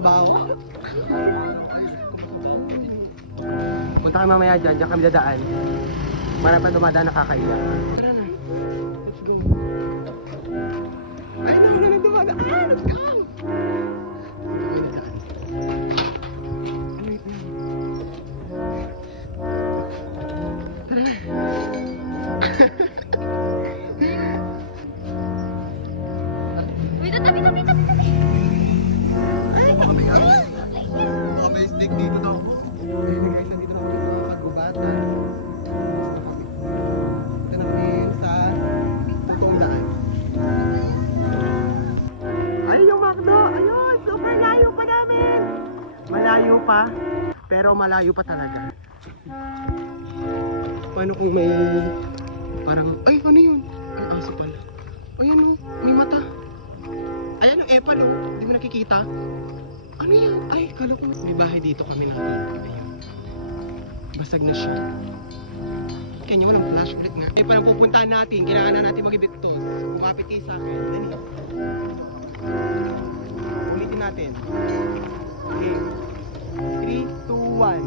kabaho. Punta kayo mamaya dyan kami dadaan. Marami pa dumadaan nakakaiya. Tara na. Let's go. Ay, naman na dumadaan. Let's go. Wait, tabi. Ay, baka may snake dito na ako. Ayun guys, nandito na kami sa kagubatan. Ito na kami sa totoong daan. Ay, yung McDo! Ayun! Super layo pa namin! Malayo pa, pero malayo pa talaga. Paano kung may parang, ay ano yun? Ay, aso pala. Ayan o, may mata. Ayan ang epal o, hindi mo nakikita. Ano yan? Ay, kala ko. May bahay dito kami nakikita. Ayun. Basag na siya. Kanya walang flash ulit nga. Eh, parang pupuntahan natin, kailangan na natin mag-ibigtos. Kumapit kayo sa akin. Dali. Ulitin natin. Okay. 3, 2, 1.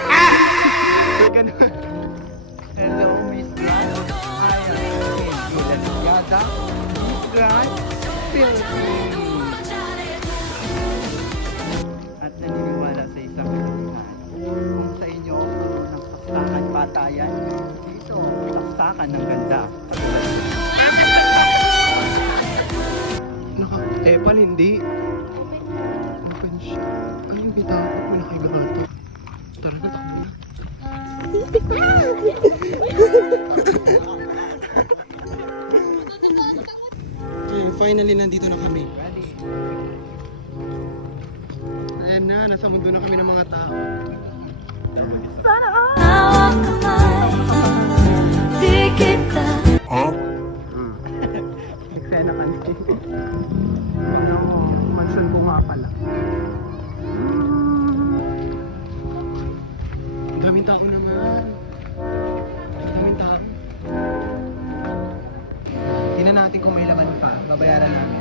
Ah! Ganun. Hello, Miss Lalo. I am Juliana Miss Grand Philippines. At naniniwala sa isang katotohanan. Kung sa inyo ng saksakan patayan, dito saksakan ng ganda. Naka-epal, hindi. Open siya. Ay, yung bitaw ko. May nakaigato. Tara na, takbo na. Okay, finally nandito na kami. Ayan na, nasa mundo na kami ng mga tao. Sana eksena ka niya. Ano mo, mansion ko nga pala. Ang daming tao naman. Ang daming tao. Tingnan natin kung may laman pa. Babayaran namin.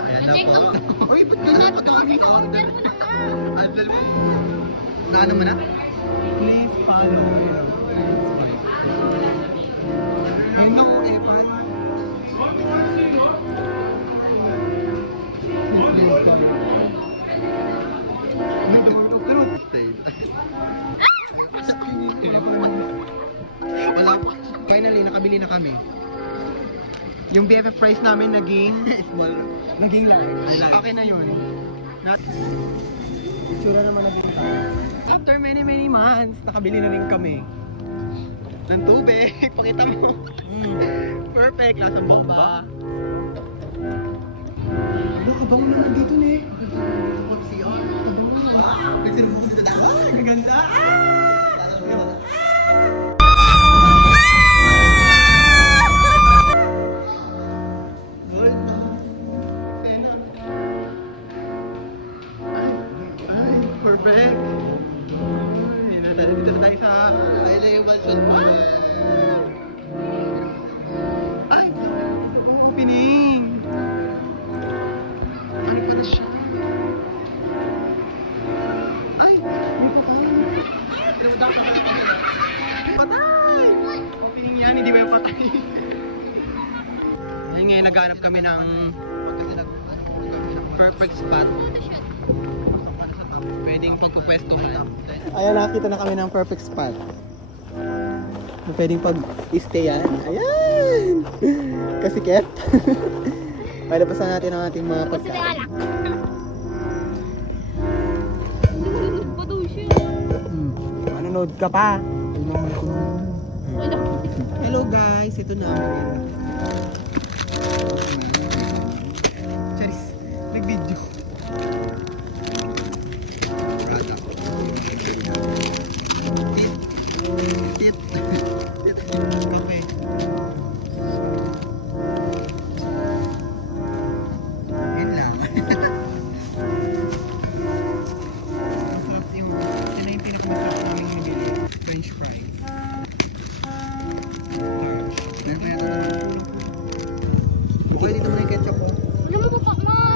Ayan na po. Uy, ba't ganun? Ba't ganun? Order mo na nga. Order mo. Naano mo na? Please follow. You know, Evan. Wala pa. Finally, nakabili na kami. Yung BFF price namin naging small. Naging large. Okay na yun. Itsura naman naging after many months, nakabili na rin kami ng tubig. Pakita mo. Perfect. Nasa bomba. Ano, kabango naman dito ni. Pag-CR. Nagsinubong dito na. Maganda. Perfect. Ay, dito na tayo sa yung mansion pa. Ay, opening. Ano pa na siya? Ay, patay! Opening yan, hindi ba yung patay? Ayun ngayon, naghanap kami ng perfect spot. Pwedeng pagpupwestuhan. Ayan, nakita na kami ng perfect spot. Pwedeng pag-stayan. Ayan! Kasi ket. Palabasan natin ang ating mga pagkain. Manonood ka pa. Hello guys, ito na. Charis, nag-video. Tit. Kape. Yun lang. Masarap yung, yun na yung pinakamasarap namin nabili. French fries. Large. Meron kaya ito naman. Bukay dito mo na yung ketchup ko. Ano mo pa, ma?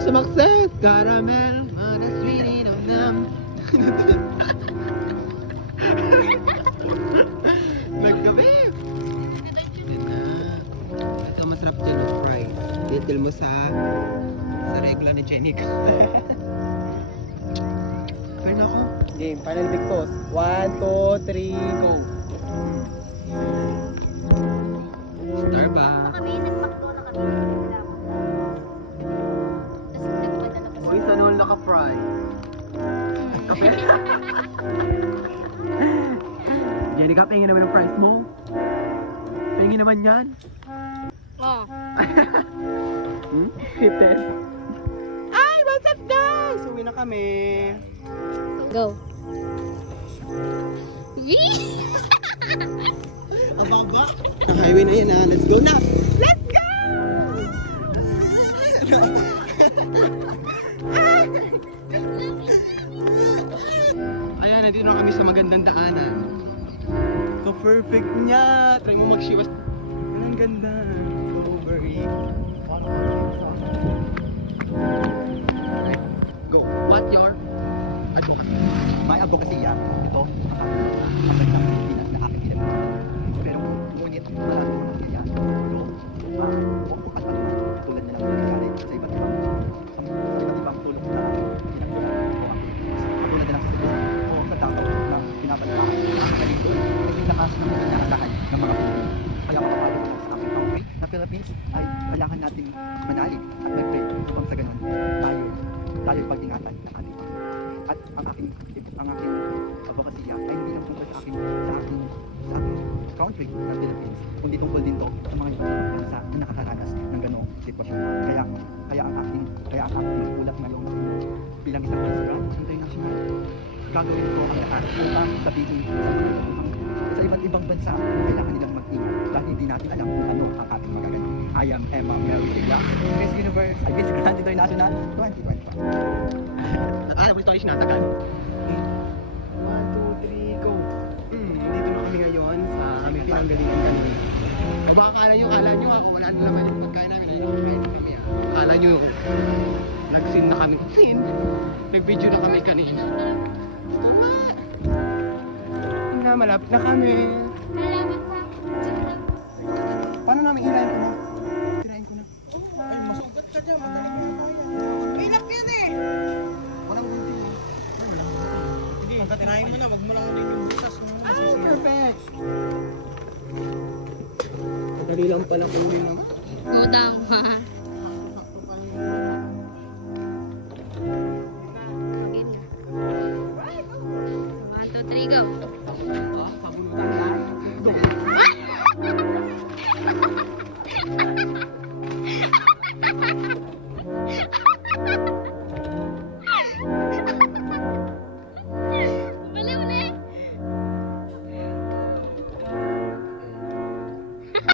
sumakses! Caramel, mana sweetie, nam. Nagkape! Yan na. Ito masarap dyan ng fries. Detail mo sa regla ni Jenik. Fair na ako. Game, final big toss. 1, 2, 3, go. Starbucks. Kami, nagpakto na kami. Tapos nagpadala pa Uy, sana all naka-fry. Kape? Jenny, kapingin naman ang fries mo. Pingin naman yan. Oh. Hitin. Ay, what's up guys? Uwi na kami. Go. Ababa. Ang highway na yan ha. Let's go na. Let's go! Ayan, nandito na kami sa magandang daanan. Ka-perfect niya. Try mo magsiwas. Ang ganda. So very... Go. What your advocacy? May advocacy yan. Ito, kapag ng Pilipinas na aking pinag-ito. Pero ngunit marami mga nangyayari. Pero at tulad na lang ang nangyayari sa iba't ibang tulong na pinagkuhan ko. Katulad na lang sa Cebu o sa Davao na pinapalakaan ang kalito ay lakas ng pinakatakan ng mga Pilipino. Kaya mapapalo ko sa aking country na Philippines ay kailangan nating manalig at mag-pray upang sa ganun tayo pag-ingatan ng ating Panginoon. At ang aking advocacy ay hindi lang tungkol sa aking country na Philippines, kundi tungkol din to sa mga ibang bansa na nakakaranas ng ganoong sitwasyon. Kaya ang aking ulat ngayon bilang isang restaurant international, gagawin ko ang lahat upang sabihin sa iba't ibang bansa na kailangan nilang mag-ingat dahil hindi natin alam kung ano ang ating magaganap. I am Emma Mary Villa, Miss Universe, Miss Grand International 2025. At alam mo ito ay sinatagan. 1, 2, 3, go. Dito na kami ngayon sa kami pinanggalingan kami. O baka akala nyo ako, wala na naman yung pagkain namin. Ayun yung kain kami. Akala nyo, nag-scene na kami. Scene? Nag-video na kami kanina. Na malapit na kami. Nalaman sa Paano namin hirain ko na? Hirain ko na. Ay, masugat ka dyan. Magaling na tayo. Pilak yan eh. Walang gunti lang. Ay, walang gunti. Sige, pagkatinahin mo na. Wag mo lang ulit yung butas mo. Ay, perfect. Madali lang pala kunin naman. Go down, ha?